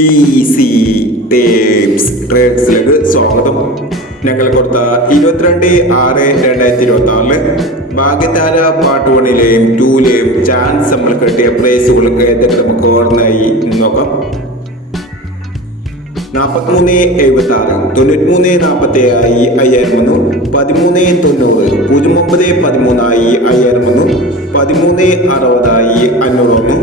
Easy tapes ട്രേഡ്സിലേക്ക് സ്വാഗതം. ഞങ്ങൾ കൊടുത്ത 22/6/2026 ഭാഗ്യതാര പാർട്ട് 1ലെയും 2ലെയും ചാൻസ് നമ്മൾ കിട്ടിയ പ്രൈസുകൾക്ക് ഏതൊക്കെ നമുക്ക് ഓർമ്മയായി നോക്കാം. 43.76 93.47 5000 13.90 09.13 5000 13.60 500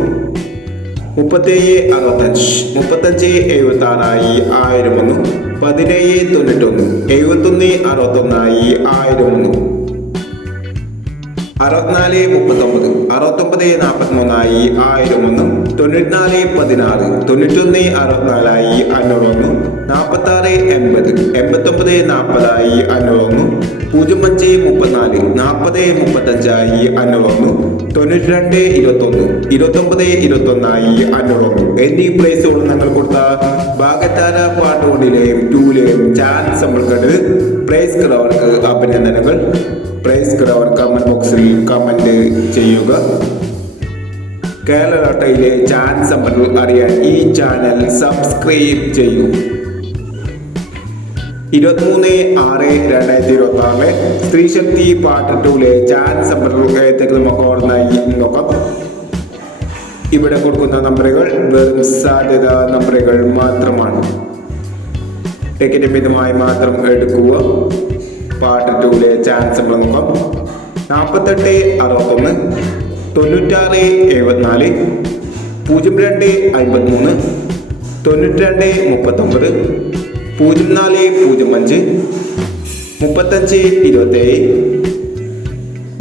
37.65 35.76 1001 17.91 71.61 1001 64.39 69.43 1001 94.16 91.64 501 46.80 89.40 501 05.34 40.35 501 92.21 29.21 501 എന്നീ പ്രൈസുകൾ ഞങ്ങൾ കൊടുത്ത ഭാഗ്യതാര പാർട്ട് 1ലെയും 2ലെയും ചാൻസ് നമ്മൾ കണ്ടത്. പ്രൈസ് കിടവർക്ക് അഭിനന്ദനങ്ങൾ. പ്രൈസ് കിടവർ കമന്റ് ബോക്സിൽ കമന്റ് ചെയ്യുക. കേരളയിലെ ചാൻസ് നമ്മൾ അറിയാൻ ഈ ചാനൽ സബ്സ്ക്രൈബ് ചെയ്യൂ. 23/6/2026 സ്ത്രീശക്തി പാർട്ട് 2ലെ ചാൻസ് നമുക്ക് ഓർമ്മയായി നോക്കാം. ഇവിടെ കൊടുക്കുന്ന നമ്പറുകൾ വെറും സാധ്യത നമ്പറുകൾ മാത്രമാണ്. ടിക്കറ്റ് മിതമായി മാത്രം എടുക്കുക. പാർട്ട് 2ലെ ചാൻസ് നോക്കാം. 48.61 96.74 02.53 92.39 04.05 35.27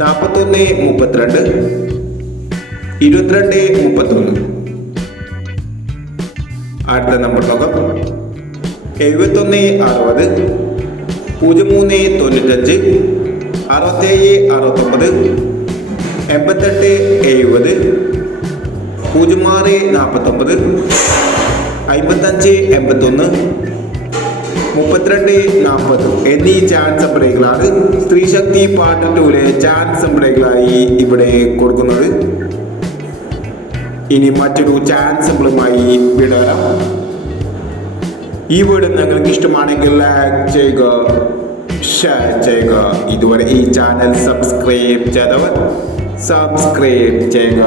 41.32 22.31. അടുത്ത നമ്പർ നോക്കാം. 71.60 03.95 67.69 88.70 06.49 55.81 32.40 എന്നീ ചാൻസ് നമ്പറുകളാണ് സ്ത്രീശക്തി പാർട്ട് 2ലെ ചാൻസ് നമ്പറുകളായി ഇവിടെ കൊടുക്കുന്നത്. ഇനി മറ്റൊരു ചാൻസ് നമ്പറുമായി വിടാം. ഈ വീഡിയോ നിങ്ങൾക്ക് ഇഷ്ടമാണെങ്കിൽ ലൈക്ക് ചെയ്യുക, ഷെയർ ചെയ്യുക. ഇതുവരെ ഈ ചാനൽ സബ്സ്ക്രൈബ് ചെയ്തവർ സബ്സ്ക്രൈബ് ചെയ്യുക.